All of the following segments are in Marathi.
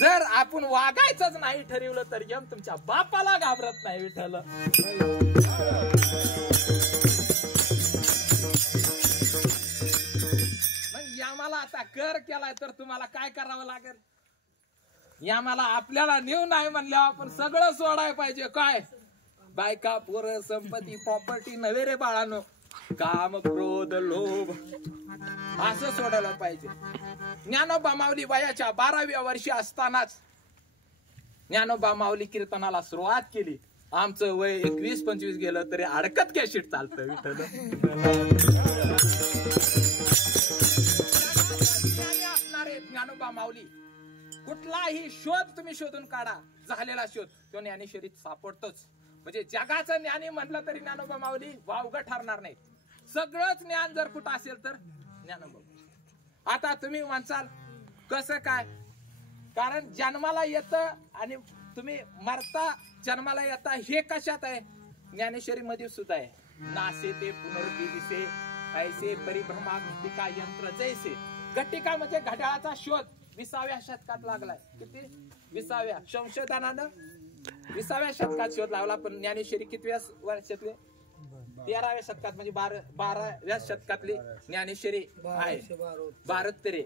जर आपण वागायचंच नाही ठरवलं तर यम तुमच्या बापाला घाबरत नाही विठ्ठल. मग यामाला आता कर केलाय तर तुम्हाला काय करावं लागेल? यामाला आपल्याला नेऊ नाही म्हणल्यावर आपण सगळं सोडायला पाहिजे. काय? बायका, पोरं, संपत्ती, प्रॉपर्टी नव्हे रे बाळानो. काम, क्रोध, लोभ असं सोडायला पाहिजे. ज्ञानोबा माऊली वयाच्या 12व्या वर्षी असतानाच ज्ञानोबा माऊली कीर्तनाला सुरुवात केली. आमचं वय 21-25 गेलं तरी अडकत कॅशिट चालतं विठ्ठल. असणारे ज्ञानोबा माऊली कुठलाही शोध तुम्ही शोधून काढा, झालेला शोध तो ज्ञानेश्वरीत सापडतोच. म्हणजे जगाचं ज्ञानी म्हटलं तरी ज्ञानोबा माऊली वावगं ठरणार नाही. सगळंच ज्ञान जर कुठं असेल तर ज्ञानोबा. आता तुम्ही म्हणसाल कसं काय? कारण जन्माला येतं आणि तुम्ही मरता जन्माला येता हे कशात आहे? ज्ञानेश्वरी मध्ये सुद्धा आहे. नासे ते पुनरुक्ती दिसे ऐसे परिभ्रमा घटिका यंत्र जैसे. घटिका म्हणजे घड्याळाचा शोध 20व्या शतकात लागलाय. किती? 20व्या. संशोधनानं 20व्या शतकात शोध लावला. पण ज्ञानेश्वरी कितव्या वर्षातले? 13व्या शतकात. म्हणजे 12व्या शतकातली ज्ञानेश्वरी आहे. 12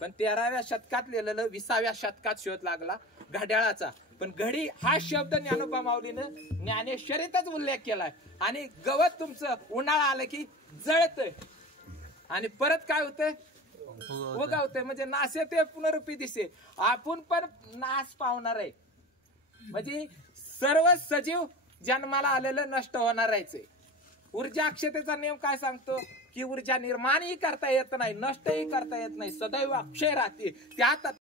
पण 13व्या शतकात लिहिलेलं 20व्या शतकात शोध लागला घड्याळाचा. पण घडी हा शब्द ज्ञानोबा माऊलीनं ज्ञानेश्वरीतच उल्लेख केलाय. आणि गवत तुमचं उन्हाळा आलं की जळतंय आणि परत काय होतंय? उगावतंय. म्हणजे नासे ते पुनरुक्ती दिसे. आपण पण नाश पावणार आहे. म्हणजे सर्व सजीव जन्माला आलेलं नष्ट होणार आहे. ऊर्जा अक्षतेचा नियम काय सांगतो? की ऊर्जा निर्माणही करता येत नाही, नष्टही करता येत नाही, सदैव अक्षय राहते. त्यात